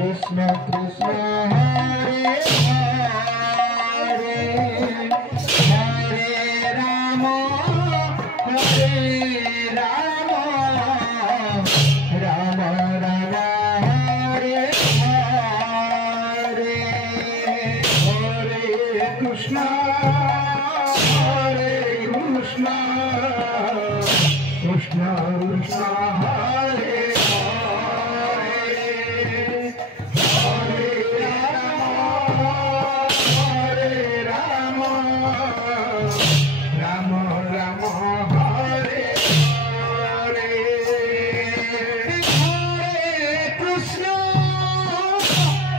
Krishna Krishna Hare Hare Hare Rama Hare Rama Rama Rama Hare Hare Hare Krishna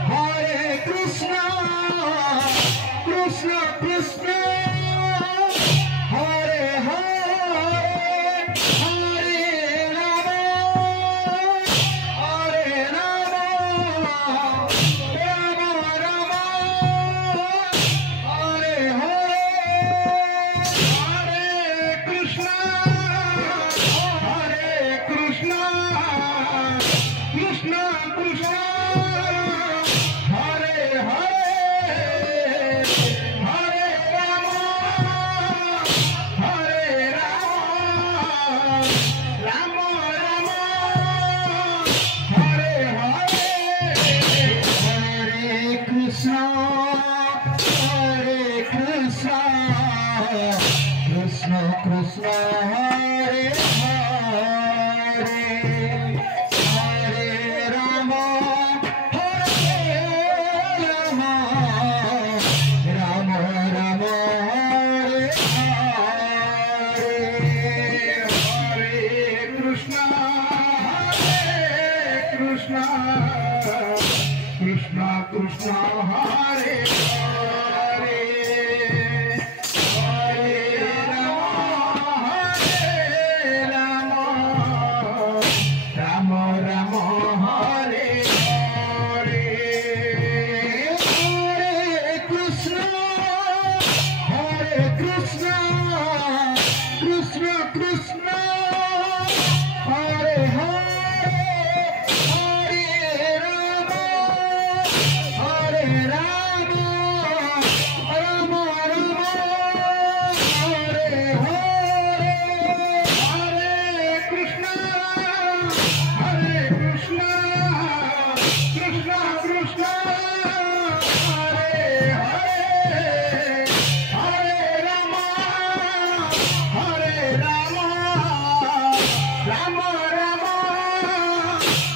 Hare Krishna Krishna Krishna Hare Krishna Krishna Hare Hare Hare Rama Hare Rama Rama Rama Hare Hare Hare Krishna Krishna Krishna Hare Krishna Krishna Hare Hare Hare Rama Hare Rama Rama Rama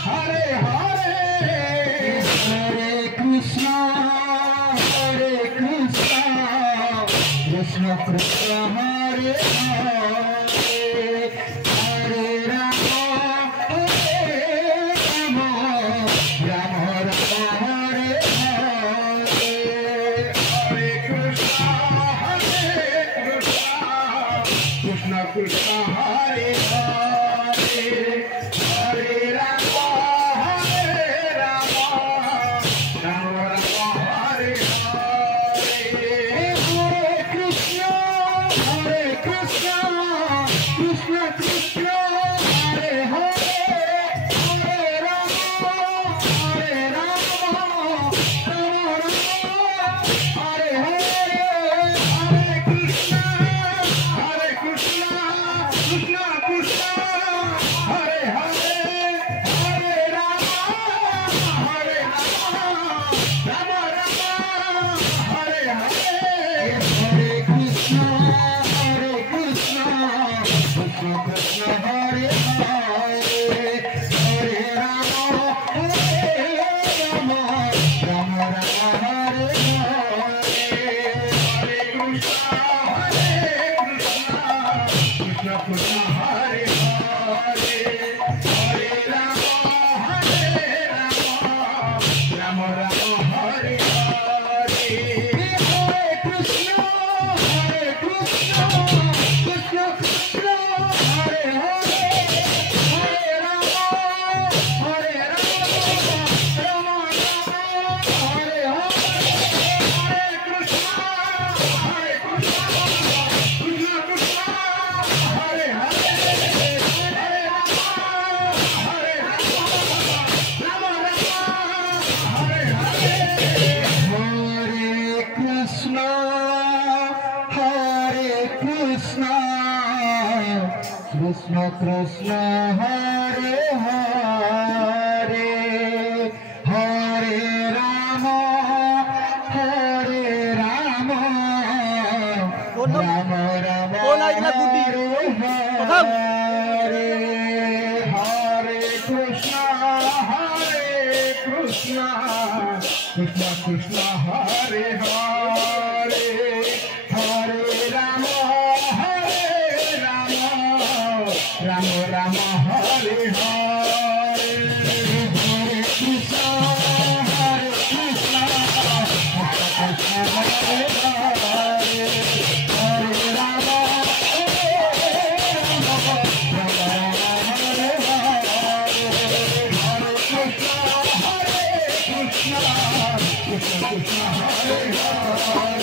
Hare Hare Hare Krishna Krishna Krishna Hare Hare Hare Rama Hare Rama Rama Rama Hare Hare Krishna Krishna Krishna Hare Hare Hare Rama Rama Rama Hare Hare Hare Krishna Krishna Krishna Hare Hare Hare Rama Rama Rama Hare Hare Hare Krishna Krishna Hare Hare Hare Rama Krishna Hare Hare